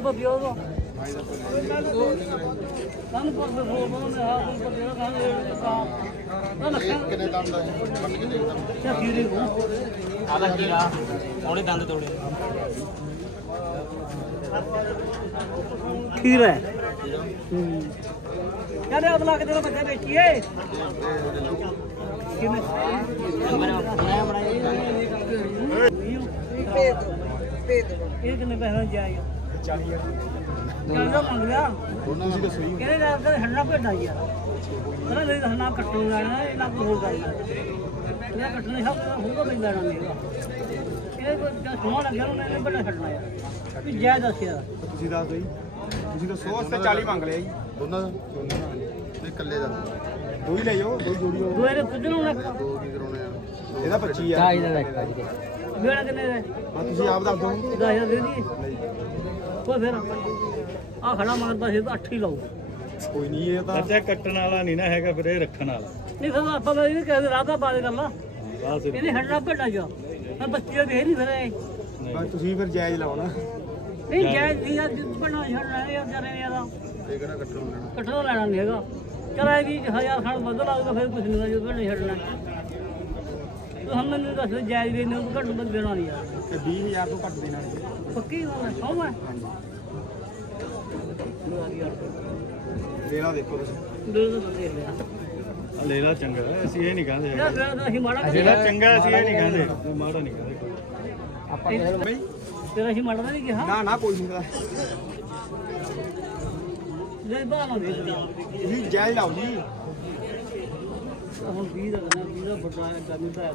ਬੱਬਿਓ ਦਾ ਕੰਨ ਪਰ ਦੇ ਹੋ ਬੋਲ ਨੇ ਹਾਂ ਕੋਈ ਬੱਬਿਓ ਕੰਨ ਦੇ ਕਾ ਨਾ ਨਾ ਕਿੰਨੇ ਦਮ ਦਾ ਹੈ ਕੇ ਦੇਖਦਾ ਕਿਆ ਖੀਰੇ ਨੂੰ ਆਦਾ ਕੀੜਾ ਉਹਨੇ ਦੰਦ ਤੋੜੇ ਖੀਰ ਹੈ। ਹੂੰ। ਕਹਿੰਦੇ ਅਗਲਾ ਕਿਤੇ ਦਾ ਬੱਚਾ ਵੇਚੀਏ ਕਿਵੇਂ? ਮੈਂ ਬਣਾਈ ਇਹ ਕਿੰਨੇ ਪੈਸੇ ਦਾ ਜਾਏਗਾ 40000 40 ਮੰਗ ਲਿਆ ਉਹਨਾਂ ਦਾ ਸਹੀ ਕਹਿੰਦੇ ਨਾਲ ਕਦੇ ਹੰਨਾ ਭੇਡਾ ਯਾਰ ਕਹਿੰਦਾ ਨਹੀਂ ਹੰਨਾ ਕੱਟੂ ਲੈਣਾ ਇਹ ਨਾ ਕੋਈ ਹੋਰ ਗੱਲ ਇਹ ਕੱਟਣੇ ਸਭ ਹੋਊਗਾ ਨਹੀਂ ਲੈਣਾ ਨਹੀਂਗਾ ਇਹ ਜਦ ਸੋਹਣਾ ਲੱਗਿਆ ਉਹਨੇ ਇਹਨੇ ਵੱਡਾ ਛੱਡਣਾ ਯਾਰ ਵੀ ਜੈ ਦੱਸਿਆ ਤੁਸੀਂ ਦੱਸ ਦਿਓ ਜੀ। ਤੁਸੀਂ ਦੱਸੋ ਅਸੀਂ ਤਾਂ 40 ਮੰਗ ਲਿਆ ਜੀ। ਦੋਨਾਂ ਦਾ ਨਹੀਂ ਇਕੱਲੇ ਦਾ। ਦੋ ਹੀ ਲੈ ਜਾਓ ਦੋ ਜੋੜੀ ਹੋ ਦੋਏ ਨੇ ਖੁਦ ਨੂੰ ਨਾ ਦੋ ਕੀ ਕਰਾਉਣੇ ਆ? ਇਹਦਾ 25 ਆ ਇਹਦਾ ਦੇਖਾ ਜੀ। ਵੇੜਾ ਕਿੰਨੇ ਦਾ ਤੁਸੀਂ ਆਪ ਦੱਸ ਦਿਓ। 10000 ਦੇ ਦੀ। ਕੋਈ ਫਿਰ ਆ ਖੜਾ ਮਾਰਦਾ ਸੀ ਤਾਂ 8 ਹੀ ਲਾਓ ਕੋਈ ਨਹੀਂ ਇਹ ਤਾਂ ਬੱਚਾ ਕੱਟਣ ਵਾਲਾ ਨਹੀਂ ਨਾ ਹੈਗਾ ਫਿਰ ਇਹ ਰੱਖਣ ਵਾਲਾ। ਨਹੀਂ ਫਿਰ ਆਪਾਂ ਤਾਂ ਇਹ ਕਹਿੰਦੇ ਰਾਧਾ ਬਾਦ ਕਰ ਲਾ ਬਸ ਇਹਨੇ ਹੰਨਾ ਭੇਡਾ ਜਾ। ਮੈਂ ਬੱਚੇ ਦੇ ਨਹੀਂ ਫਿਰ ਇਹ। ਬਸ ਤੁਸੀਂ ਫਿਰ ਜਾਇਜ਼ ਨਾ। ਨਹੀਂ ਜੈ ਜੀ ਅੱਜ ਬਣਾ ਛੱਡਣਾ ਇਹ ਵਿਚਾਰੇ ਨੇ ਇਹਦਾ। ਇਹ ਕਿਹੜਾ ਕੱਟਣ ਲੈਣਾ ਕਟੜਾ ਲੈਣਾ ਨਹੀਂ ਹੈਗਾ। ਚਲ ਇਹ ਵੀ ਹਜ਼ਾਰ ਖਾਣ ਵੱਧ ਲੱਗਦਾ ਫਿਰ ਕੁਝ ਨਹੀਂ ਜਦੋਂ ਨਹੀਂ ਛੱਡਣਾ। ਤੂੰ ਹਮ ਮੈਨੂੰ ਦੱਸ ਜਾਇਜ਼ ਵੀ ਨਹੀਂ ਘੱਟ ਬੰਦ ਦੇਣਾ ਨਹੀਂ ਯਾਰ। ਤੇ 20000 ਤੋਂ ਘੱਟ ਦੇਣਾ ਨਹੀਂ ਪੱਕੀ ਗੱਲ ਹੈ ਸੌ ਮੈਂ ਮੇਰਾ ਦੇਖੋ ਤੁਸੀਂ। ਦੋ ਦੋ ਦੇ ਲਿਆ ਲੈਲਾ ਚੰਗਾ ਹੈ, ਅਸੀਂ ਇਹ ਨਹੀਂ ਕਹਿੰਦੇ ਇਹਦਾ ਫਿਰ ਤਾਂ ਅਸੀਂ ਮਾੜਾ ਜਿਹੜਾ ਕਰੀਏ ਚੰਗਾ ਅਸੀਂ ਇਹ ਨਹੀਂ ਕਹਿੰਦੇ। ਮਾੜਾ ਨਹੀਂ ਕਹਿੰਦੇ ਆਪਾਂ ਬਈ। ਤੇਰਾ ਅਸੀਂ ਮਾੜਾ ਤਾਂ ਨਹੀਂ ਕਿਹਾ। ਨਾ ਨਾ ਕੋਈ ਨਹੀਂ। ਦਾ ਜੇ ਬਾਹਰ ਨਾ ਦੇ ਤੁਸੀਂ ਜਾਇਜ਼ ਲਾਓ ਜੀ। ਹੁਣ 20 ਦਾ ਕਰਨਾ 20 ਦਾ ਵੱਡਾ ਹੈ ਕਰਨੀ ਤਾਂ ਹੈ।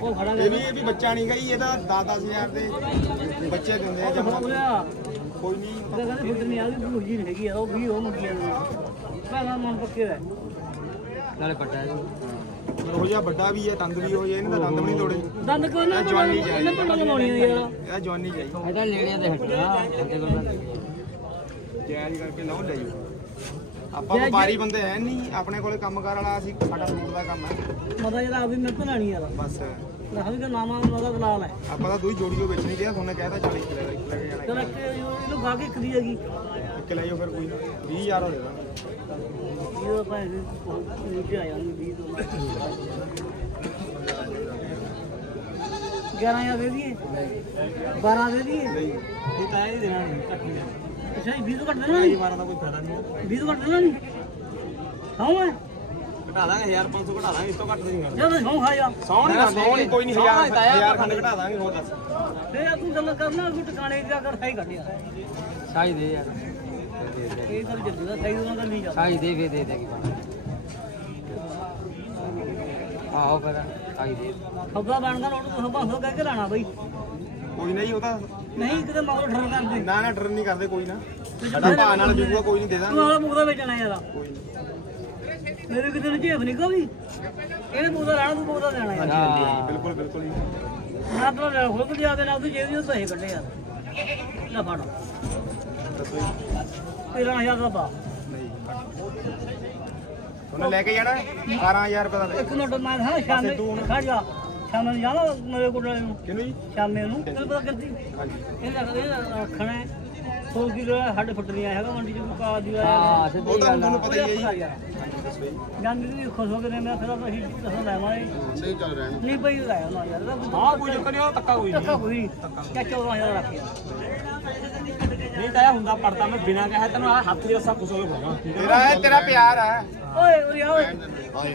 ਉਹ ਖੜਾ ਇਹ ਵੀ ਇਹ ਵੀ ਬੱਚਾ ਨਹੀਂ ਗਈ ਇਹਦਾ 10-10000 ਦੇ ਬੱਚੇ ਦਿੰਦੇ ਆ। ਜਮਾ ਹੋ ਕੋਈ ਨਹੀਂ। ਉਹਦਾ ਕਹਿੰਦੇ ਫੁੱਟ ਨਹੀਂ ਆ ਗਈ ਭੂਜੀ ਨਹੀਂ ਹੈਗੀ ਯਾਰ ਉਹ ਵੀ ਉਹ ਮੰਗੀ ਜਾਂਦੇ ਪਹਿਲਾਂ ਮਨ ਪੱਕੇ ਦਾ ਨਾਲੇ ਪੱਟਾ ਜੀ ਉਹ ਜਿਹਾ ਵੱਡਾ ਵੀ ਹੈ ਤੰਦ ਵੀ ਹੋ ਜਾਏ ਇਹਨਾਂ ਦਾ ਦੰਦ ਵੀ ਨਹੀਂ ਤੋੜੇ। ਦੰਦ ਕੋਈ ਨਾ ਜਵਾਨੀ ਇਹਨੇ ਪਿੰਡਾਂ ਲਵਾਉਣੀ ਆ। ਯਾਰ ਇਹਦਾ ਜਵਾਨੀ ਚਾਹੀਦੀ। ਇਹਦਾ ਸਾਡੇ ਕੋਲ ਤਾਂ ਜਾਇਜ਼ ਕਰਕੇ ਲਓ ਲੈ ਜਾਓ। ਆਪਾਂ ਵਪਾਰੀ ਬੰਦੇ ਹੈ ਨਹੀਂ ਆਪਣੇ ਕੋਲੇ ਕੰਮਕਾਰ ਵਾਲਾ ਅਸੀਂ ਸਾਡਾ ਫਰੂਟ ਦਾ ਕੰਮ ਹੈ ਮਤਾ ਜਿਹੜਾ ਆਵੀ ਮੈਂ ਬਣਾਣੀ ਯਾਰ ਬਸ। ਹਵੀ ਦਾ ਨਾਮਾ ਉਹਦਾ ਦਲਾਲ ਹੈ ਆਪਾਂ ਤਾਂ ਦੋ ਹੀ ਜੋੜੀਓ ਵੇਚਣੀ ਕਿਹਾ ਤੁਹਾਨੂੰ ਕਹਿਤਾ 40 ਕਿਲੋ ਦਾ ਇੱਕ ਲੈ ਕੇ ਜਾਣਾ ਚਲ ਕਿ ਇਹਨੂੰ ਗਾ ਕੇ ਖਰੀ ਹੈਗੀ। ਇੱਕ ਲੈ ਜਾਓ ਫਿਰ ਕੋਈ 20000 ਹੋ ਜਾਣਾ ਇਹ ਭਾਈ ਨੀਚੇ ਆ ਜਾਂਦੀ 20 ਤੋਂ 11000 ਦੇ ਦਈਏ। 12 ਦੇ ਦਈਏ। ਨਹੀਂ। ਇਹ ਤਾਂ ਇਹ ਦੇਣਾ ਨਹੀਂ ਕੱਟ ਨਹੀਂ ਅੱਛਾ ਜੀ 20 ਤੋਂ ਘੱਟ ਦੇਣਾ ਨਹੀਂ ਮਾਰਾ ਦਾ ਕੋਈ ਫਾਇਦਾ ਨਹੀਂ 20 ਤੋਂ ਘੱਟ ਦੇਣਾ ਨਹੀਂ? ਹਾਂ ਮੈਂ ਘਟਾ ਦਾਂਗੇ 1500 ਘਟਾ ਦਾਂਗੇ ਇਸ ਤੋਂ ਘੱਟ ਨਹੀਂ ਜਦੋਂ ਸੌਂ ਖਾ ਜਾ ਸੌ ਨਹੀਂ ਸੌ ਨਹੀਂ ਕੋਈ ਨਹੀਂ ਹਜ਼ਾਰ ਹਜ਼ਾਰ ਖੰਡ ਘਟਾ ਦਾਂਗੇ ਹੋਰ ਦੱਸ। ਤੇ ਯਾਰ ਤੂੰ ਗੱਲ ਕਰਨਾ ਕੋਈ ਟਿਕਾਣੇ ਜਾ ਕਰ ਸਹੀ ਕੱਢਿਆ ਸਾਈ ਦੇ ਯਾਰ। ਇਹ ਗੱਲ ਜੱਦੀ ਦਾ ਸਹੀ ਉਹਨਾਂ ਦਾ ਨਹੀਂ ਜਾ ਸਾਈ ਦੇ ਫੇ ਦੇ ਦੇਗੀ ਆਹੋ ਫਿਰ ਸਾਈ ਦੇ। ਖੱਬਾ ਬਣਦਾ ਨੋਟ ਤੋਂ ਖੱਬਾ ਹੋ ਕੇ ਲਾਣਾ ਬਈ? ਕੋਈ ਨਹੀਂ ਉਹ ਤਾਂ ਨਹੀਂ ਕਿਤੇ ਮਗਰ ਠਰ ਕਰਦੇ। ਨਾ ਨਾ ਡਰ ਨਹੀਂ ਕਰਦੇ ਕੋਈ ਨਾ। ਸਾਡਾ ਭਾਅ ਨਾਲ ਜੂਗਾ ਕੋਈ ਨਹੀਂ ਦੇ ਤੂੰ ਦਾਂਗੇ ਆਲਾ ਮੁਕਦਾ ਵੇਚਣਾ ਯਾਰ ਕੋਈ ਨਹੀਂ। ਮੇਰੇ ਕਿਤੇ ਨੂੰ ਝੇਪ ਨਹੀਂ ਕੋਈ। ਇਹਨੇ ਮੁਕਦਾ ਲੈਣਾ ਤੂੰ ਮੁਕਦਾ ਲੈਣਾ ਯਾਰ ਹਾਂ ਬਿਲਕੁਲ ਬਿਲਕੁਲ ਜੀ। ਨਾ ਤਾਂ ਲੈ ਖੁਦ ਲਿਆ ਦੇ ਨਾ ਤੂੰ ਨੂੰ ਪੈਸੇ ਕੱਢੇ ਯਾਰ ਲੈ ਫੜ। ਜੀ 13000 ਦਾ ਪਾ ਨਹੀਂ ਉਹਨੇ ਲੈ ਕੇ ਜਾਣਾ 18000 ਰੁਪਏ ਦਾ ਦੇ। ਇੱਕ ਮਿੰਟ ਮੈਂ ਹਾਂ ਸ਼ਾਮੇ ਖੜ ਜਾ। ਸ਼ਾਮੇ ਨੂੰ ਜਾਣਾ ਮੇਰੇ ਕੋਲ ਨੂੰ ਕਿਹਨੂੰ ਜੀ ਸ਼ਾਮੇ ਨੂੰ। ਤੈਨੂੰ ਪਤਾ ਕਰਦੀ। ਹਾਂਜੀ। ਇਹ ਰੱਖ ਇਹ ਰੱਖਣਾ। ਹੈ 100 ਕਿਲੋ ਹੱਡ ਫੁੱਟ ਨਹੀਂ ਆਇਆ ਹੈਗਾ ਮੰਡੀ ਚ ਕੋਈ ਕਾ ਦੀ ਹਾਂ ਸਿੱਧੀ ਉਹ ਤਾਂ ਗੱਲ ਆ। ਤੁਹਾਨੂੰ ਪਤਾ ਹੀ ਹੈ ਜੀ। ਯਾਰ। ਦੱਸੋ ਜੀ। ਜਾਂਦੀ ਵੀ ਖੁਸ਼ ਹੋ ਕੇ ਨੇ ਮੈਂ ਫਿਰ ਆਪਾਂ ਹੀ ਕਸਮ ਲੈਵਾਂਗੇ ਸਹੀ ਚੱਲ ਰਹਿਣ ਨਹੀਂ ਪਈ ਲਾਇਆ ਨਾ ਯਾਰ। ਹਾਂ ਕੋਈ ਚੱਕਰ ਨਹੀਂ ਉਹ ਤੱਕਾ ਕੋਈ ਧੱਕਾ ਹੋਈ ਕਿਆ 14000 ਰੱਖਿਆ ਨਹੀਂ ਤਾਂ ਇਹ ਹੁੰਦਾ ਪੜਦਾ ਮੈਂ ਬਿਨਾ ਕਹੇ ਤੈਨੂੰ ਆਹ ਹੱਥ ਦੀ ਰੱਸਾ ਖੁਸ਼ ਹੋ ਕੇ ਤੇਰਾ ਹੈ ਤੇਰਾ ਪਿਆਰ ਹੈ। ਓਏ ਆ ਓਏ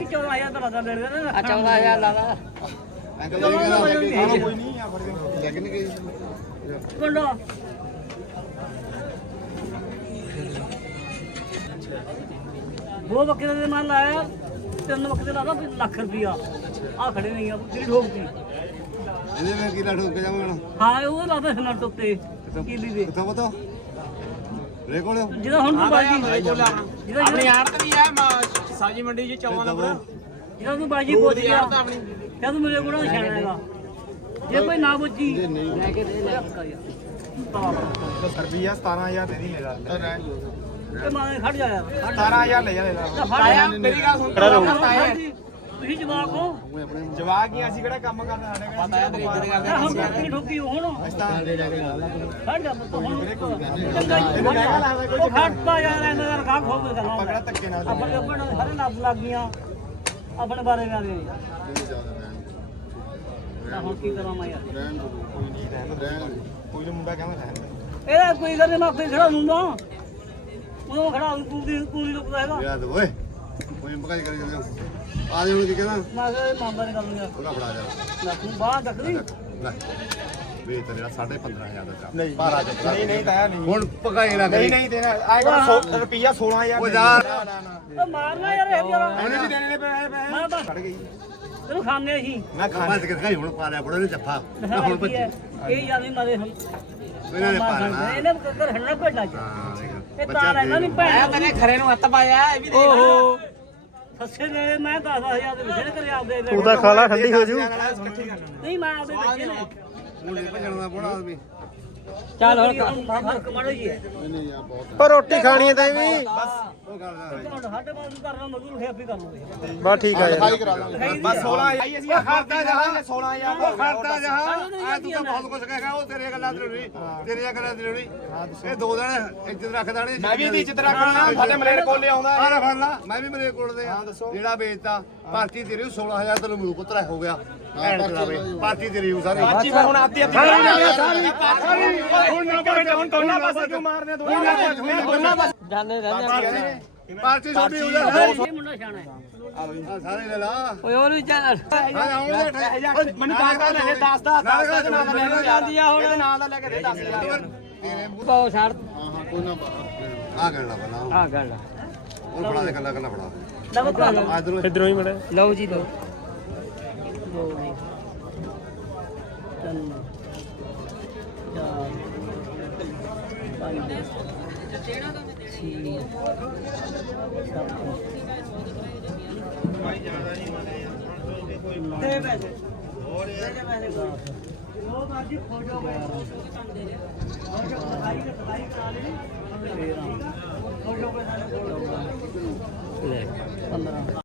14000 ਤਾਂ ਲਗਾ ਲੈ ਰਿਹਾ ਨਾ। 14000 ਲਾਦਾ ਅੰਕਲ ਜੀ ਦਾ ਵਜਨ ਨਹੀਂ ਚਲੋ ਹੈਗੀ। ਕੋਈ ਨਹੀਂ ਆ ਫੜ ਕੇ ਲੈ ਕੇ ਨਹੀਂ ਗਈ ਪਿੰਡੋਂ ਦੋ ਬੱਕਰੇ ਦੇ ਮਨ ਲਾਇਆ ਤਿੰਨ ਬੱਕਰੇ ਦਾ ਲਾਦਾ ਲੱਖ ਰੁਪਿਆ ਆ ਖੜੇ ਨਹੀਂ ਆ ਜਿਹੜੀ ਠੋਕਦੀ ਇਹਦੇ ਮੈਂ ਕੀ ਠੋਕ ਕੇ ਜਾਵਾਂ ਹਾਂ ਉਹ ਲਾਦਾ ਸੀ ਨਟ ਉੱਤੇ ਕੀਲੀ ਦੇ ਕਿੱਥੋਂ ਪਤਾ? ਰੇ ਕੋਲ? ਜਿਹਦਾ ਹੁਣ ਤੂੰ ਬਾਜੀ। ਜਿਹਦਾ ਆਪਣੀ ਆੜਤ ਵੀ ਹੈ ਸਬਜ਼ੀ ਮੰਡੀ 'ਚ ਚੌਵਾਂ ਨੰਬਰ। ਜਿਹਦਾ ਤੂੰ ਬਾਜੀ ਪੁੱਛ ਗਿਆ ਤੂੰ ਮੇਰੇ ਕੋਲ ਛਾਣਾ ਹੈਗਾ। ਜੇ ਕੋਈ ਨਾ ਬੁੱਝੀ ਲੈ ਕੇ ਦੇ ਲੈ। ਰੁਪਈਆ 17000 ਦੇ ਦੀ ਲੈ ਲਾ ਰਹਿਣ ਦੋ ਤੇ ਮਾਂ ਖੜ ਜਾ ਯਾਰ 17000 ਲੈ ਜਾ ਲੈ ਲਾ। ਫੜ ਮੇਰੀ ਗੱਲ ਸੁਣ ਤੁਸੀਂ ਜਵਾਬ ਹੋ? ਜਵਾਕ ਹੀ ਆ, ਅਸੀਂ ਕਿਹੜਾ ਕੰਮ ਕਰਨਾ ਸਾਡੇ ਕੋਲ ਪਤਾ ਹੈ ਤੇਰੀ ਇੱਜ਼ਤ ਕਰਦੇ ਮੈਂ ਹੁਣ ਕੱਟੀ ਠੋਕੀ ਹੁਣ? ਜਾ ਚੰਗਾ ਲੱਗਦਾ ਕੋਈ ਖੜਤਾ ਯਾਰ ਇਹਨਾਂ ਦਾ ਰਖਾ ਖੋਵੇ ਪਕੜਾ ਗੱਲਾਂ ਧੱਕੇ ਨਾਲ ਆਪਣੇ ਆਪਣੇ ਸਾਰੇ ਨੱਬ ਲੱਗ ਗਈਆਂ। ਆਪਣੇ ਬਾਰੇ ਗੱਲ ਨਹੀਂ ਤਾਂ ਹੁਣ ਕੀ ਕਰਾਂ ਮੈਂ ਯਾਰ? ਕੋਈ ਨਹੀਂ ਰਹਿਣ ਕੋਈ ਨਾ ਮੁੰਡਾ ਕਹਿੰਦਾ ਰਹਿਣ ਦੇ। ਇਹਦਾ ਕੋਈ ਗੱਲ ਨੀ, ਮੈਂ ਆਪੇ ਖੜਾ ਦੂੰਗਾ। ਉਹਨੂੰ ਖੜਾ ਦੂੰ ਪੂਰੀ ਪੂਰੀ ਰੁਕਦਾ ਹੈਗਾ। ਯਾਦ ਓਏ। ਕੋਈ ਮਕਾਈ ਕਰੀ ਜਾਂਦੇ ਆ ਹੁਣ ਕੀ ਕਹਿੰਦਾ? ਮੈਂ ਕਿਹਾ ਇਹ ਮਾਮਾ ਨਹੀਂ ਕਰੂੰਗਾ ਉਹਦਾ ਫੜਾ ਜਾ। ਲੈ ਤੂੰ ਬਾਹਰ ਡੱਕਦੀ ਲੈ। ਵੇ ਤੇਰਾ 15500 ਦਾ ਨਹੀਂ ਭਾਰਾ ਚ ਨਹੀਂ ਨਹੀਂ ਤਾਇਆ ਨਹੀਂ। ਹੁਣ ਪਕਾਈ ਨਾ ਨਹੀਂ ਕਰੀ। ਨਹੀਂ ਦੇਣਾ ਆਏਗਾ ਰੁਪਈਆ 16000 ਉਹ ਜਾ ਉਹ ਮਾਰਨਾ ਯਾਰ ਇਹ ਜਰਾ ਉਹਨੇ ਵੀ ਦੇਣੇ ਨੇ ਪੈਸੇ ਪੈਸੇ। ਛੱਡ ਗਈ। ਤੈਨੂੰ ਖਾਣੇ ਸੀ। ਮੈਂ ਖਾ ਬਸ ਕਿ ਹੁਣ ਪਾ ਲਿਆ ਬੜੇ ਨੇ ਜੱਫਾ। ਹੁਣ ਹੈ ਇਹ ਯਾਰ ਨਹੀਂ ਮਾਰੇ ਹੁਣ। ਇਹਨਾਂ ਨੇ ਪਾ ਲੈਣਾ ਇਹਨੇ ਕਰ ਹੜਨਾ ਹਾਂ ਇਹ ਤਾਂ ਨਹੀਂ ਮੈਂ ਭੈਣ ਤੇਰੇ ਖਰੇ ਨੂੰ ਹੱਥ ਪਾਇਆ ਇਹ ਵੀ ਦੇਖ ਓਹੋ। ਸੱਸੇ ਨੇ ਮੈਂ 10000 ਦੇ ਵਿੱਚ ਕਰੇ ਆਪਦੇ ਲੈ। ਉਹਦਾ ਖਾਲਾ ਠੰਡੀ ਹੋ ਜੂ। ਨਹੀਂ ਮੈਂ ਆਪਦੇ ਬੱਚੇ ਨੇ ਹੁਣ ਇਹ ਭਜਣ ਦਾ ਬੋੜਾ ਆਦਮੀ। ਚੱਲ ਹੁਣ ਫ਼ਰਕ ਮਾੜਾ ਹੀ ਹੈ। ਪਰ ਰੋਟੀ ਖਾਣੀ ਹੈ ਤਾਂ ਵੀ। ਉਹ ਗੱਲ ਦਾ ਹੁਣ ਸਾਡੇ ਬਾਅਦ ਕਰਨਾ ਮਜ਼ਦੂਰ ਖੇਪੀ ਕਰ ਲਓਗੇ ਬਸ ਠੀਕ ਆ ਯਾਰ। ਬਸ 16 ਆਈ ਅਸੀਂ ਖਰਚਾ ਜਹਾਂ 16000 ਉਹ ਖਰਚਾ ਜਹਾਂ ਆ ਤੂੰ ਤਾਂ ਬਹੁਤ ਕੁਝ ਕਹੇਗਾ ਉਹ ਤੇਰੀਆਂ ਗੱਲਾਂ ਤੇ ਨਹੀਂ। ਤੇਰੀਆਂ ਗੱਲਾਂ ਤੇ ਨਹੀਂ। ਇਹ ਦੋ ਦਿਨ ਇੱਜ਼ਤ ਰੱਖਦਾ ਮੈਂ ਵੀ ਇੱਜ਼ਤ ਰੱਖਣਾ ਸਾਡੇ ਮਲੇਰ ਕੋਲੇ ਆਉਂਦਾ ਆ ਫੜ ਲਾ। ਮੈਂ ਵੀ ਮੇਰੇ ਕੋਲ ਦੇ ਆ। ਜਿਹੜਾ ਵੇਚਤਾ ਪਾਰਟੀ ਤੇਰੀ 16000 ਤੈਨੂੰ ਮੂੰਹ ਪੁੱਤਰਾ ਹੋ ਗਿਆ। ਐਨ ਚਲਾਵੇ ਪਾਰਟੀ ਤੇਰੀ ਉਹ ਸਾਰੀ ਬਾਜੀ ਫਿਰ ਹੁਣ ਆਤੀ ਆਤੀ ਸਾਰੀ ਸਾਰੀ ਹੁਣ ਨਾ ਬੈਠ ਹੁਣ ਦੋਨਾਂ ਪਾਸੇ ਕਿਉਂ ਮਾਰਨੇ ਦੋਨਾਂ ਪਾਸੇ ਜਾਣੇ ਪਾਰਟੀ ਛੋਟੀ ਹੋ ਜਾ ਇਹ ਮੁੰਡਾ ਛਾਣਾ ਹੈ। ਆ ਸਾਰੇ ਲੈ ਲਾ। ਓਏ ਉਹ ਵੀ ਚੱਲ। ਮੈਨੂੰ ਦੱਸ ਦਾ ਲੈ 10 ਦਾ 10 ਦਾ ਨਾਲ ਲੈ ਕੇ ਜਾਂਦੀ ਆ ਹੁਣ। ਨਾਲ ਦਾ ਲੈ ਕੇ ਦੇ 10000 ਤੇਰੇ ਬਹੁਤ ਛੱਡ ਆ ਕਰਨਾ ਬਣਾ ਆ ਗੱਲ ਉਹ ਫੜਾ ਦੇ ਕੱਲਾ ਕੱਲਾ ਫੜਾ। ਦੇ ਲਓ ਇਧਰੋਂ ਹੀ ਮੜੇ ਲਓ ਜੀ ਲਓ ਦੋ ਜੀ ਤਿੰਨ ਚਾਰ ਪੰਜ ਛੇ ਦੇ ਪੈਸੇ ਹੋਰ ਯਾਰ ਦੇ ਪੈਸੇ ਉਹ ਬਾਜੀ ਫੋਟੋ ਸਫ਼ਾਈ ਤੇ ਸਫ਼ਾਈ ਕਰਾ ਲਈ ਫੋਟੋ ਕੋਈ ਸਾਡੇ ਕੋਲ ਲੈ। 15